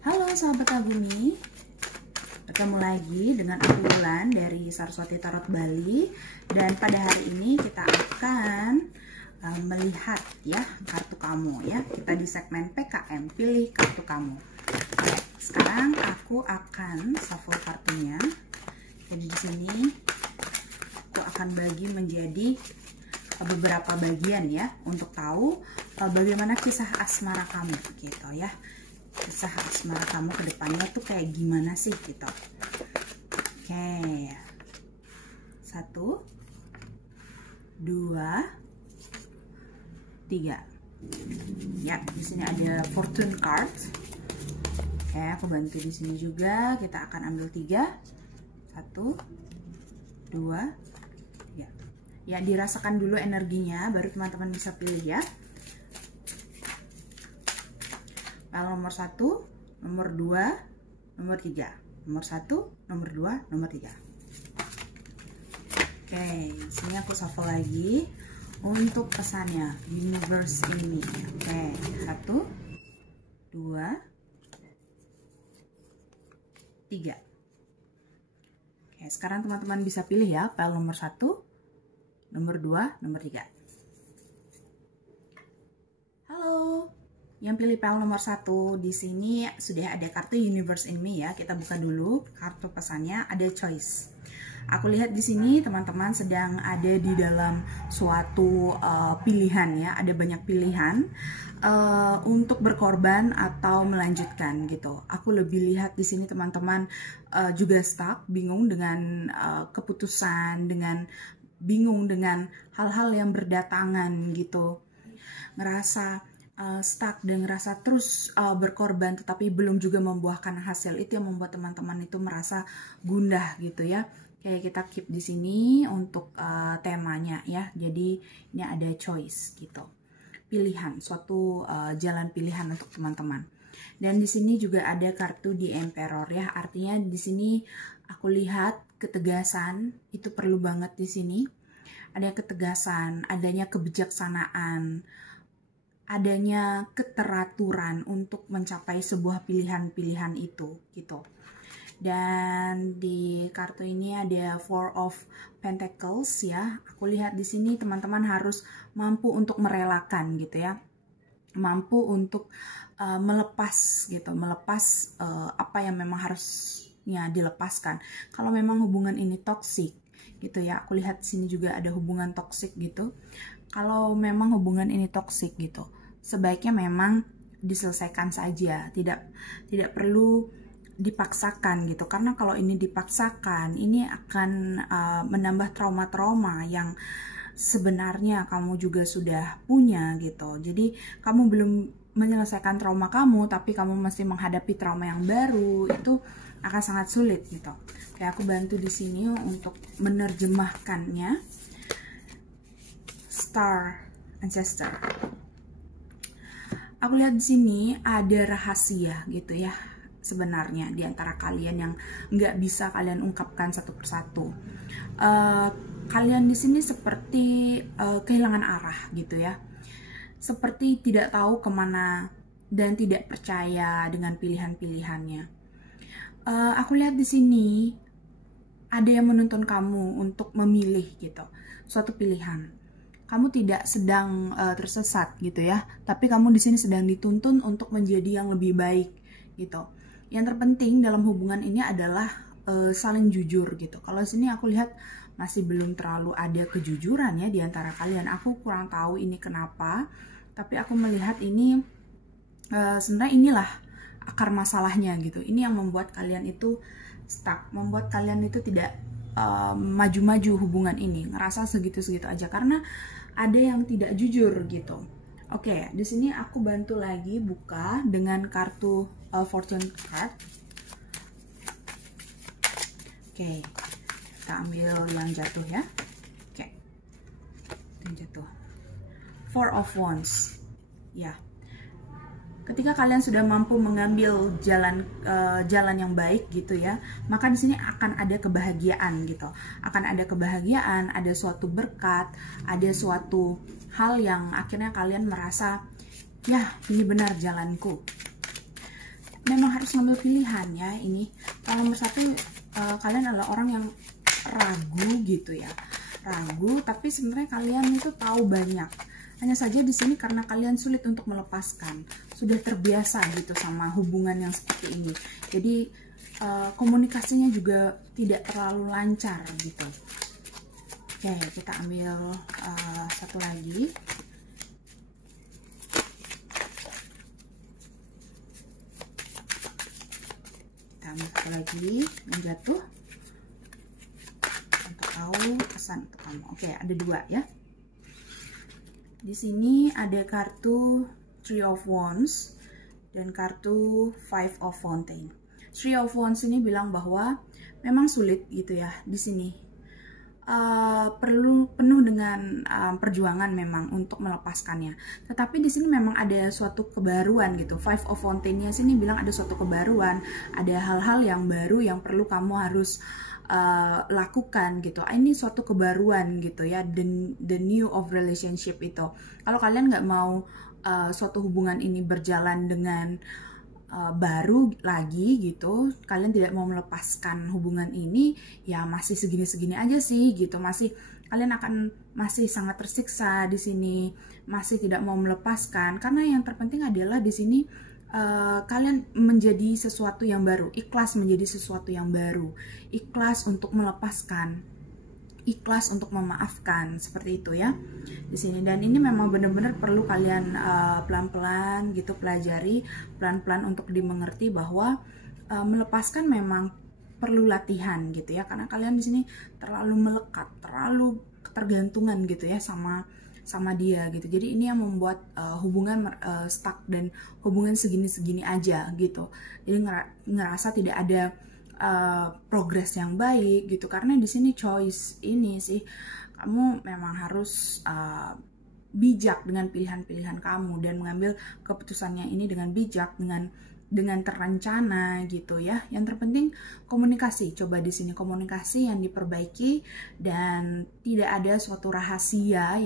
Halo sahabat Agumi, ketemu lagi dengan aku Wulan dari Saraswati Tarot Bali. Dan pada hari ini kita akan melihat ya kartu kamu ya. Kita di segmen PKM, pilih kartu kamu. Oke, sekarang aku akan shuffle kartunya. Jadi di sini aku akan bagi menjadi beberapa bagian ya untuk tahu bagaimana kisah asmara kamu gitu ya. Kisah asmara kamu ke depannya tuh kayak gimana sih gitu. Oke. 1 2 3. Ya, di sini ada fortune card. Oke, aku bantu di sini juga. Kita akan ambil 3. 1 2 3. Ya, dirasakan dulu energinya baru teman-teman bisa pilih ya. Nomor 1, nomor 2, nomor 3. Nomor 1, nomor 2, nomor 3. Oke, sini aku shuffle lagi untuk pesannya universe ini. Oke, 1 2 3. Oke, sekarang teman-teman bisa pilih ya file nomor 1, nomor 2, nomor 3. Halo. Yang pilih pile nomor 1 di sini sudah ada kartu Universe in Me ya. Kita buka dulu kartu pesannya, ada choice. Aku lihat di sini teman-teman sedang ada di dalam suatu pilihan ya. Ada banyak pilihan untuk berkorban atau melanjutkan gitu. Aku lebih lihat di sini teman-teman juga stuck, bingung dengan keputusan, bingung dengan hal-hal yang berdatangan gitu. Ngerasa stuck dan ngerasa terus berkorban tetapi belum juga membuahkan hasil. Itu yang membuat teman-teman itu merasa gundah gitu ya. Kayak kita keep di sini untuk temanya ya. Jadi ini ada choice gitu. Pilihan, suatu jalan pilihan untuk teman-teman. Dan di sini juga ada kartu di Emperor ya. Artinya di sini aku lihat ketegasan itu perlu banget di sini. Ada ketegasan, adanya kebijaksanaan, adanya keteraturan untuk mencapai sebuah pilihan-pilihan itu gitu. Dan di kartu ini ada Four of Pentacles ya. Aku lihat di sini teman-teman harus mampu untuk merelakan gitu ya. Mampu untuk melepas gitu, melepas apa yang memang harusnya dilepaskan. Kalau memang hubungan ini toksik gitu ya. Aku lihat di sini juga ada hubungan toksik gitu. Kalau memang hubungan ini toksik gitu, sebaiknya memang diselesaikan saja, tidak perlu dipaksakan gitu. Karena kalau ini dipaksakan, ini akan menambah trauma-trauma yang sebenarnya kamu juga sudah punya gitu. Jadi kamu belum menyelesaikan trauma kamu, tapi kamu masih menghadapi trauma yang baru, itu akan sangat sulit gitu. Kayak aku bantu di sini untuk menerjemahkannya. Star Ancestor. Aku lihat di sini ada rahasia gitu ya sebenarnya di antara kalian yang nggak bisa kalian ungkapkan satu persatu. Kalian di sini seperti kehilangan arah gitu ya, seperti tidak tahu kemana dan tidak percaya dengan pilihan-pilihannya. Aku lihat di sini ada yang menuntun kamu untuk memilih gitu suatu pilihan. Kamu tidak sedang tersesat gitu ya, tapi kamu di sini sedang dituntun untuk menjadi yang lebih baik gitu. Yang terpenting dalam hubungan ini adalah saling jujur gitu. Kalau sini aku lihat masih belum terlalu ada kejujuran ya di antara kalian. Aku kurang tahu ini kenapa, tapi aku melihat ini sebenarnya inilah akar masalahnya gitu. Ini yang membuat kalian itu stuck, membuat kalian itu tidak maju-maju hubungan ini, ngerasa segitu-segitu aja karena ada yang tidak jujur gitu. Oke, di sini aku bantu lagi buka dengan kartu fortune card. Oke, kita ambil yang jatuh ya. Oke, yang jatuh. Four of Wands. Ya. Ketika kalian sudah mampu mengambil jalan yang baik gitu ya, maka di sini akan ada kebahagiaan gitu. Akan ada kebahagiaan, ada suatu berkat, ada suatu hal yang akhirnya kalian merasa, ya ini benar jalanku. Memang harus ngambil pilihan ya. Ini kalau nomor 1, kalian adalah orang yang ragu gitu ya, ragu, tapi sebenarnya kalian itu tahu banyak. Hanya saja di sini karena kalian sulit untuk melepaskan, sudah terbiasa gitu sama hubungan yang seperti ini. Jadi komunikasinya juga tidak terlalu lancar gitu. Oke, kita ambil satu lagi. Kita ambil satu lagi yang jatuh untuk tahu pesan untuk kamu. Oke, ada 2 ya. Di sini ada kartu Three of Wands dan kartu Five of Fountain. Three of Wands ini bilang bahwa memang sulit gitu ya di sini. Perlu penuh dengan perjuangan memang untuk melepaskannya. Tetapi di sini memang ada suatu kebaruan gitu. Five of Fountain-nya sini bilang ada suatu kebaruan, ada hal-hal yang baru yang perlu kamu harus lakukan gitu. Ini suatu kebaruan gitu ya, the new of relationship itu. Kalau kalian nggak mau suatu hubungan ini berjalan dengan baru lagi gitu, kalian tidak mau melepaskan hubungan ini, ya masih segini-segini aja sih gitu, masih kalian akan masih sangat tersiksa di sini, masih tidak mau melepaskan, karena yang terpenting adalah di sini kalian menjadi sesuatu yang baru, ikhlas menjadi sesuatu yang baru, ikhlas untuk melepaskan, ikhlas untuk memaafkan, seperti itu ya di sini. Dan ini memang benar-benar perlu kalian pelan-pelan gitu pelajari, pelan-pelan untuk dimengerti bahwa melepaskan memang perlu latihan gitu ya, karena kalian di sini terlalu melekat, terlalu ketergantungan gitu ya sama dia gitu. Jadi ini yang membuat hubungan stuck dan hubungan segini-segini aja gitu. Jadi ngerasa tidak ada progres yang baik gitu, karena di sini choice ini sih kamu memang harus bijak dengan pilihan-pilihan kamu dan mengambil keputusannya ini dengan bijak, dengan terencana gitu ya. Yang terpenting komunikasi, coba di sini komunikasi yang diperbaiki dan tidak ada suatu rahasia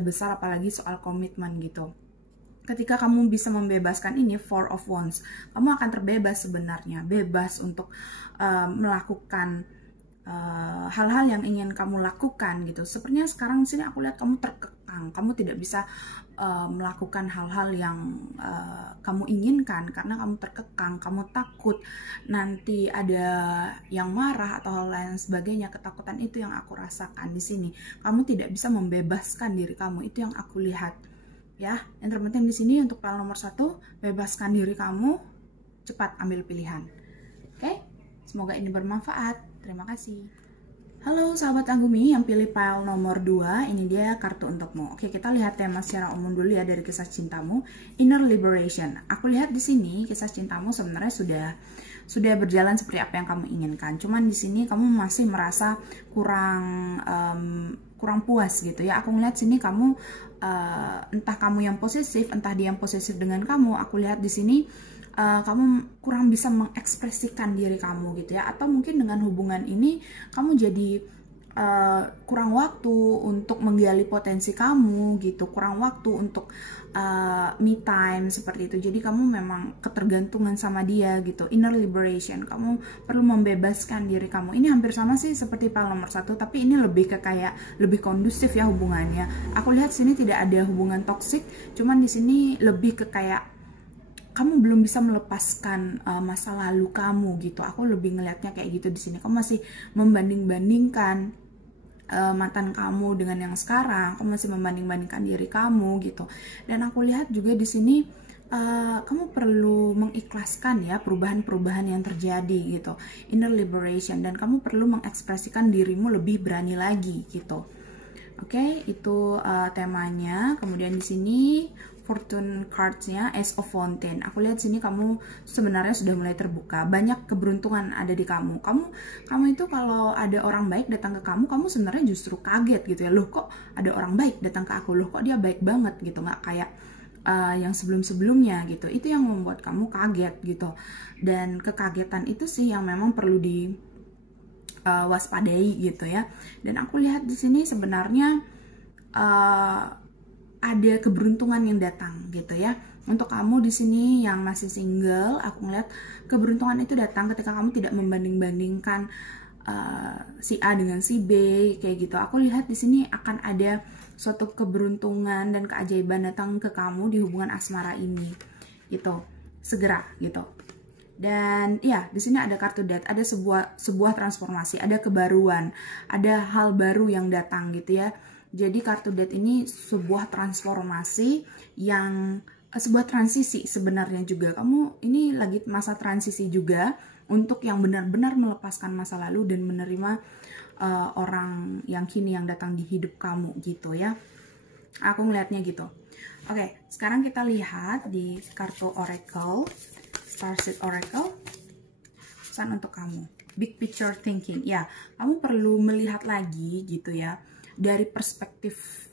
besar, apalagi soal komitmen gitu. Ketika kamu bisa membebaskan ini, Four of Wands, kamu akan terbebas sebenarnya, bebas untuk melakukan hal-hal yang ingin kamu lakukan gitu. Sepertinya sekarang sini aku lihat kamu terkekang, kamu tidak bisa melakukan hal-hal yang kamu inginkan karena kamu terkekang, kamu takut nanti ada yang marah atau hal lain sebagainya. Ketakutan itu yang aku rasakan di sini. Kamu tidak bisa membebaskan diri kamu, itu yang aku lihat. Ya, yang terpenting di sini untuk pilihan nomor 1, bebaskan diri kamu, cepat ambil pilihan. Oke, semoga ini bermanfaat. Terima kasih. Halo sahabat Anggumi yang pilih file nomor 2, ini dia kartu untukmu. Oke, kita lihat tema secara umum dulu ya dari kisah cintamu, Inner Liberation. Aku lihat di sini kisah cintamu sebenarnya sudah berjalan seperti apa yang kamu inginkan. Cuman di sini kamu masih merasa kurang puas gitu ya. Aku ngeliat sini kamu entah kamu yang posesif, entah dia yang posesif dengan kamu. Aku lihat di sini kamu kurang bisa mengekspresikan diri kamu gitu ya, atau mungkin dengan hubungan ini kamu jadi kurang waktu untuk menggali potensi kamu gitu, kurang waktu untuk me time seperti itu. Jadi kamu memang ketergantungan sama dia gitu. Inner liberation, kamu perlu membebaskan diri kamu. Ini hampir sama sih seperti file nomor 1, tapi ini lebih ke kayak lebih kondusif ya hubungannya. Aku lihat sini tidak ada hubungan toksik, cuman di sini lebih ke kayak kamu belum bisa melepaskan masa lalu kamu gitu. Aku lebih ngelihatnya kayak gitu di sini. Kamu masih membanding-bandingkan mantan kamu dengan yang sekarang. Kamu masih membanding-bandingkan diri kamu gitu. Dan aku lihat juga di sini kamu perlu mengikhlaskan ya perubahan-perubahan yang terjadi gitu. Inner liberation, dan kamu perlu mengekspresikan dirimu lebih berani lagi gitu. Oke, itu temanya. Kemudian di sini fortune cards-nya Ace of Fountain. Aku lihat sini kamu sebenarnya sudah mulai terbuka. Banyak keberuntungan ada di kamu. Kamu itu kalau ada orang baik datang ke kamu sebenarnya justru kaget gitu ya. Loh, kok ada orang baik datang ke aku? Loh, kok dia baik banget gitu. Nggak kayak yang sebelum-sebelumnya gitu. Itu yang membuat kamu kaget gitu. Dan kekagetan itu sih yang memang perlu di waspadai gitu ya. Dan aku lihat di sini sebenarnya ada keberuntungan yang datang gitu ya. Untuk kamu di sini yang masih single, aku ngeliat keberuntungan itu datang ketika kamu tidak membanding-bandingkan si A dengan si B kayak gitu. Aku lihat di sini akan ada suatu keberuntungan dan keajaiban datang ke kamu di hubungan asmara ini, gitu. Segera, gitu. Dan ya, di sini ada kartu Death, ada sebuah transformasi, ada kebaruan, ada hal baru yang datang gitu ya. Jadi kartu Death ini sebuah transformasi yang sebuah transisi sebenarnya juga. Kamu ini lagi masa transisi juga untuk yang benar-benar melepaskan masa lalu dan menerima orang yang kini yang datang di hidup kamu gitu ya. Aku ngelihatnya gitu. Oke, sekarang kita lihat di kartu Oracle, Starseed Oracle. Pesan untuk kamu, big picture thinking. Ya, kamu perlu melihat lagi gitu ya dari perspektif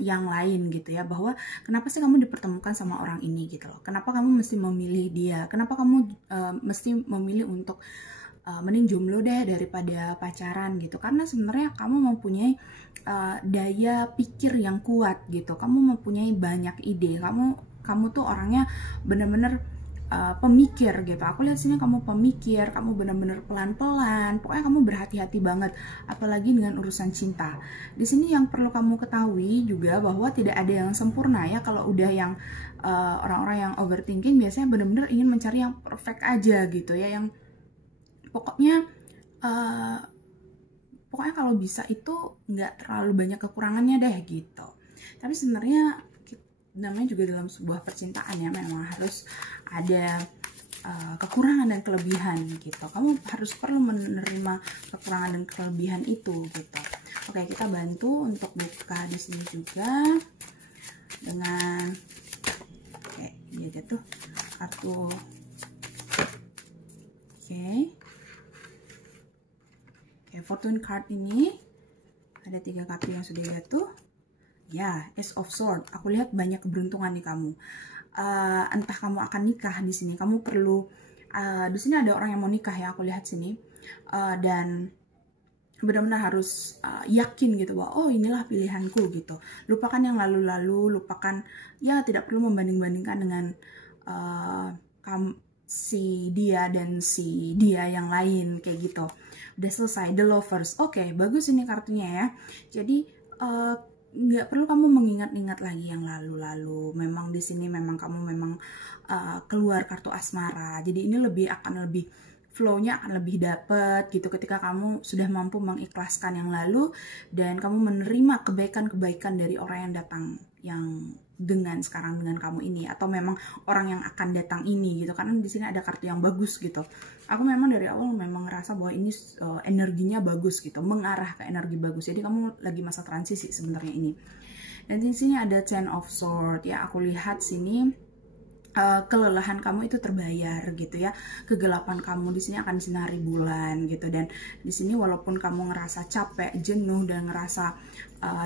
yang lain gitu ya, bahwa kenapa sih kamu dipertemukan sama orang ini gitu loh, kenapa kamu mesti memilih dia, kenapa kamu mesti memilih untuk mending jomblo deh daripada pacaran gitu, karena sebenarnya kamu mempunyai daya pikir yang kuat gitu, kamu mempunyai banyak ide, kamu tuh orangnya bener-bener pemikir gitu. Aku lihat sini kamu pemikir, kamu benar-benar pelan-pelan, pokoknya kamu berhati-hati banget, apalagi dengan urusan cinta. Di sini yang perlu kamu ketahui juga bahwa tidak ada yang sempurna ya. Kalau udah yang orang-orang yang overthinking biasanya benar-benar ingin mencari yang perfect aja gitu ya, yang pokoknya kalau bisa itu nggak terlalu banyak kekurangannya deh gitu. Tapi sebenarnya namanya juga dalam sebuah percintaan ya, memang harus ada kekurangan dan kelebihan gitu. Kamu perlu menerima kekurangan dan kelebihan itu gitu. Oke, kita bantu untuk buka di sini juga dengan ini aja tuh kartu. Oke, fortune card ini ada 3 kartu yang sudah jatuh. Ya, Ace of Swords. Aku lihat banyak keberuntungan di kamu. Entah kamu akan nikah di sini. Kamu perlu di sini ada orang yang mau nikah ya. Aku lihat sini dan benar-benar harus yakin gitu bahwa oh inilah pilihanku gitu. Lupakan yang lalu-lalu. Lupakan ya, tidak perlu membanding-bandingkan dengan si dia dan si dia yang lain kayak gitu. Udah selesai. The Lovers. Oke, bagus ini kartunya ya. Jadi nggak perlu kamu mengingat-ingat lagi yang lalu-lalu. Memang di sini memang kamu keluar kartu asmara. Jadi ini akan lebih flow-nya akan lebih dapet gitu ketika kamu sudah mampu mengikhlaskan yang lalu dan kamu menerima kebaikan-kebaikan dari orang yang datang yang sekarang dengan kamu ini, atau memang orang yang akan datang ini gitu. Karena di sini ada kartu yang bagus gitu. Aku memang dari awal memang ngerasa bahwa ini energinya bagus gitu, mengarah ke energi bagus. Jadi kamu lagi masa transisi sebenarnya ini. Dan di sini ada Ten of Swords ya. Aku lihat sini kelelahan kamu itu terbayar gitu ya. Kegelapan kamu di sini akan disinari bulan gitu. Dan di sini walaupun kamu ngerasa capek, jenuh dan ngerasa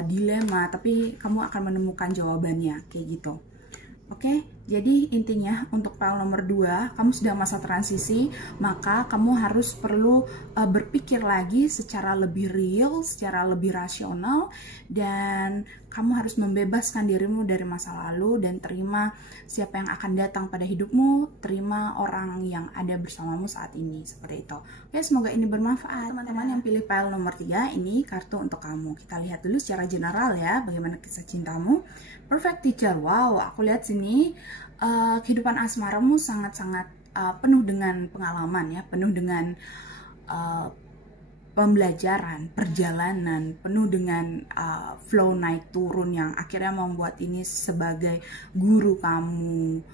dilema, tapi kamu akan menemukan jawabannya kayak gitu. Oke, jadi intinya untuk file nomor 2, kamu sedang masa transisi, maka kamu harus perlu berpikir lagi secara lebih real, secara lebih rasional, dan kamu harus membebaskan dirimu dari masa lalu dan terima siapa yang akan datang pada hidupmu, terima orang yang ada bersamamu saat ini, seperti itu. Oke, semoga ini bermanfaat. Teman-teman yang pilih file nomor 3, ini kartu untuk kamu. Kita lihat dulu secara general ya, bagaimana kisah cintamu. Perfect Teacher. Wow, aku lihat sini kehidupan asmaramu sangat-sangat penuh dengan pengalaman ya, penuh dengan pembelajaran, perjalanan, penuh dengan flow naik turun yang akhirnya membuat ini sebagai guru kamu.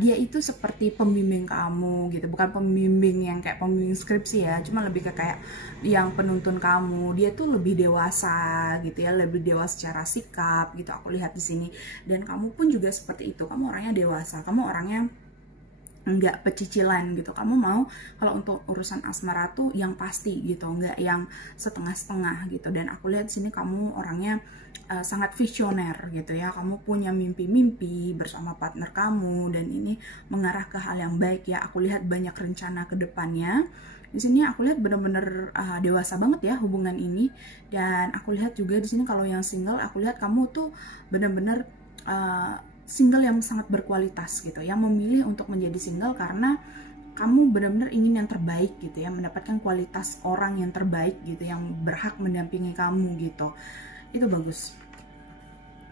Dia itu seperti pembimbing kamu gitu, bukan pembimbing yang kayak pembimbing skripsi ya, cuma lebih ke kayak yang penuntun kamu. Dia tuh lebih dewasa gitu ya, lebih dewasa secara sikap gitu. Aku lihat di sini, dan kamu pun juga seperti itu. Kamu orangnya dewasa, kamu orangnya nggak pecicilan gitu. Kamu mau kalau untuk urusan asmara tuh yang pasti gitu, nggak yang setengah-setengah gitu. Dan aku lihat di sini kamu orangnya sangat visioner gitu ya. Kamu punya mimpi-mimpi bersama partner kamu dan ini mengarah ke hal yang baik ya. Aku lihat banyak rencana ke depannya. Di sini aku lihat bener-bener dewasa banget ya hubungan ini. Dan aku lihat juga di sini kalau yang single, aku lihat kamu tuh bener-bener single yang sangat berkualitas gitu, yang memilih untuk menjadi single karena kamu benar-benar ingin yang terbaik gitu ya, mendapatkan kualitas orang yang terbaik gitu, yang berhak mendampingi kamu gitu. Itu bagus.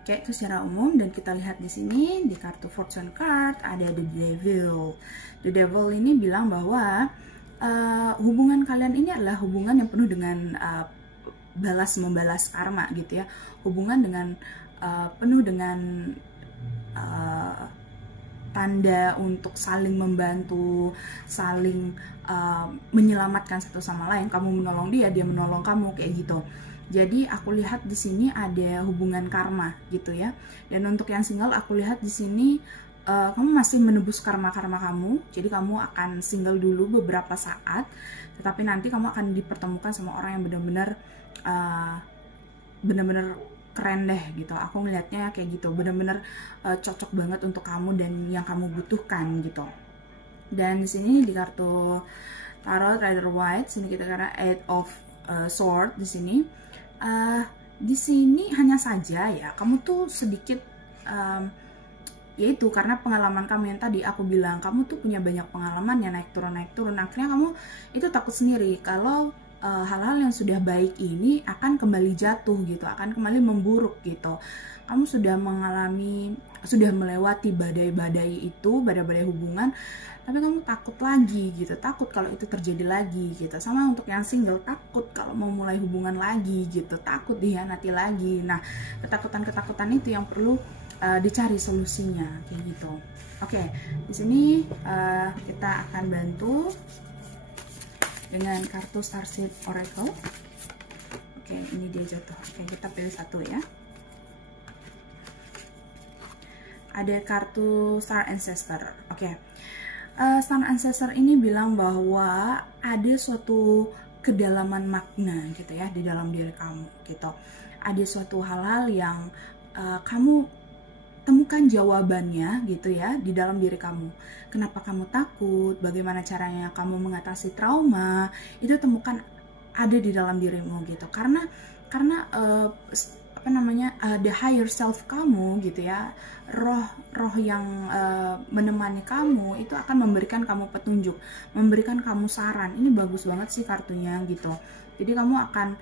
Oke, itu secara umum. Dan kita lihat di sini di kartu fortune card ada the devil. The devil ini bilang bahwa hubungan kalian ini adalah hubungan yang penuh dengan balas membalas karma gitu ya. Hubungan dengan penuh dengan tanda untuk saling membantu, saling menyelamatkan satu sama lain. Kamu menolong dia, dia menolong kamu, kayak gitu. Jadi aku lihat di sini ada hubungan karma gitu ya. Dan untuk yang single aku lihat di sini kamu masih menebus karma-karma kamu. Jadi kamu akan single dulu beberapa saat, tetapi nanti kamu akan dipertemukan sama orang yang benar-benar keren deh gitu. Aku ngelihatnya kayak gitu, benar-benar cocok banget untuk kamu dan yang kamu butuhkan gitu. Dan di sini di kartu Tarot Rider White, sini kita karena Eight of Sword di sini. Di sini hanya saja ya kamu tuh sedikit yaitu karena pengalaman kamu yang tadi aku bilang, kamu tuh punya banyak pengalaman ya, naik turun, akhirnya kamu itu takut sendiri kalau hal-hal yang sudah baik ini akan kembali jatuh gitu, akan kembali memburuk gitu. Kamu sudah melewati badai-badai itu, badai-badai hubungan, tapi kamu takut lagi gitu, takut kalau itu terjadi lagi gitu. Sama untuk yang single, takut kalau mau mulai hubungan lagi gitu, takut dihianati lagi. Nah, ketakutan-ketakutan itu yang perlu dicari solusinya kayak gitu. Oke, di sini kita akan bantu dengan kartu Starseed Oracle. Oke, ini dia jatuh. Oke, kita pilih satu ya. Ada kartu Star Ancestor. Oke. Star Ancestor ini bilang bahwa ada suatu kedalaman makna gitu ya di dalam diri kamu gitu. Ada suatu hal-hal yang kamu temukan jawabannya gitu ya di dalam diri kamu. Kenapa kamu takut? Bagaimana caranya kamu mengatasi trauma? Itu temukan ada di dalam dirimu gitu. Karena the higher self kamu gitu ya, roh yang menemani kamu itu akan memberikan kamu petunjuk, memberikan kamu saran. Ini bagus banget sih kartunya gitu. Jadi kamu akan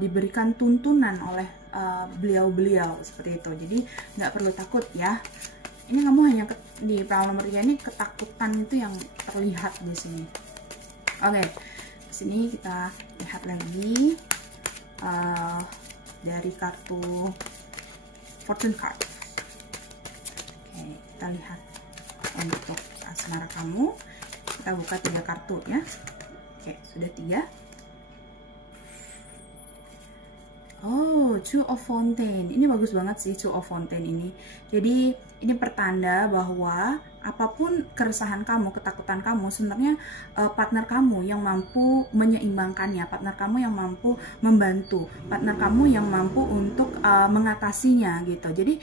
diberikan tuntunan oleh beliau-beliau seperti itu. Jadi nggak perlu takut ya. Ini kamu hanya di pengalaman nomor 3 ini ketakutan itu yang terlihat di sini. Oke, di sini kita lihat lagi dari kartu fortune card. Oke, kita lihat untuk asmara kamu. Kita buka 3 kartu ya. Oke, sudah 3. Oh, Two of Fountain. Ini bagus banget sih Two of Fountain ini. Jadi ini pertanda bahwa apapun keresahan kamu, ketakutan kamu, sebenarnya partner kamu yang mampu menyeimbangkannya, partner kamu yang mampu membantu, partner kamu yang mampu untuk mengatasinya gitu. Jadi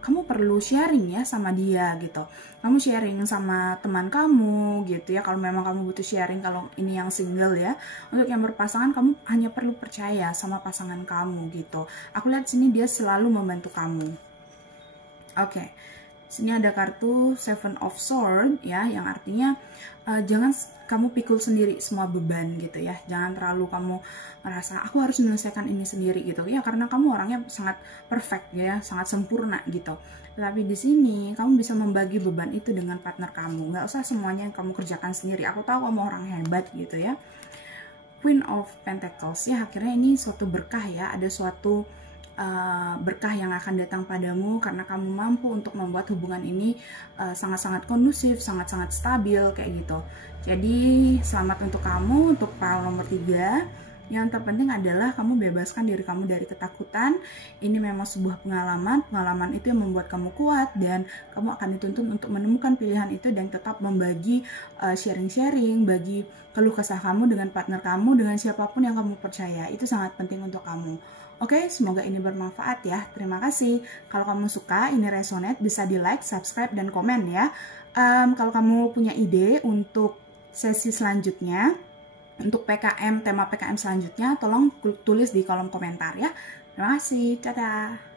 kamu perlu sharing ya sama dia gitu. Kamu sharing sama teman kamu gitu ya, kalau memang kamu butuh sharing. Kalau ini yang single ya, untuk yang berpasangan kamu hanya perlu percaya sama pasangan kamu gitu. Aku lihat sini dia selalu membantu kamu. Oke. Sini ada kartu Seven of Swords ya, yang artinya jangan kamu pikul sendiri semua beban gitu ya. Jangan terlalu kamu merasa aku harus menyelesaikan ini sendiri gitu ya, karena kamu orangnya sangat perfect ya, sangat sempurna gitu. Tapi di sini kamu bisa membagi beban itu dengan partner kamu. Nggak usah semuanya yang kamu kerjakan sendiri. Aku tahu kamu orang hebat gitu ya. Queen of Pentacles ya, akhirnya ini suatu berkah ya. Ada suatu berkah yang akan datang padamu karena kamu mampu untuk membuat hubungan ini sangat-sangat kondusif, sangat-sangat stabil kayak gitu. Jadi selamat untuk kamu, untuk pile nomor 3. Yang terpenting adalah kamu bebaskan diri kamu dari ketakutan. Ini memang sebuah pengalaman itu yang membuat kamu kuat, dan kamu akan dituntut untuk menemukan pilihan itu dan tetap membagi sharing-sharing, bagi keluh kesah kamu dengan partner kamu, dengan siapapun yang kamu percaya. Itu sangat penting untuk kamu. Oke, semoga ini bermanfaat ya. Terima kasih. Kalau kamu suka, ini resonate, bisa di like, subscribe, dan komen ya. Kalau kamu punya ide untuk sesi selanjutnya, untuk PKM, tema PKM selanjutnya, tolong tulis di kolom komentar ya. Terima kasih. Dadah.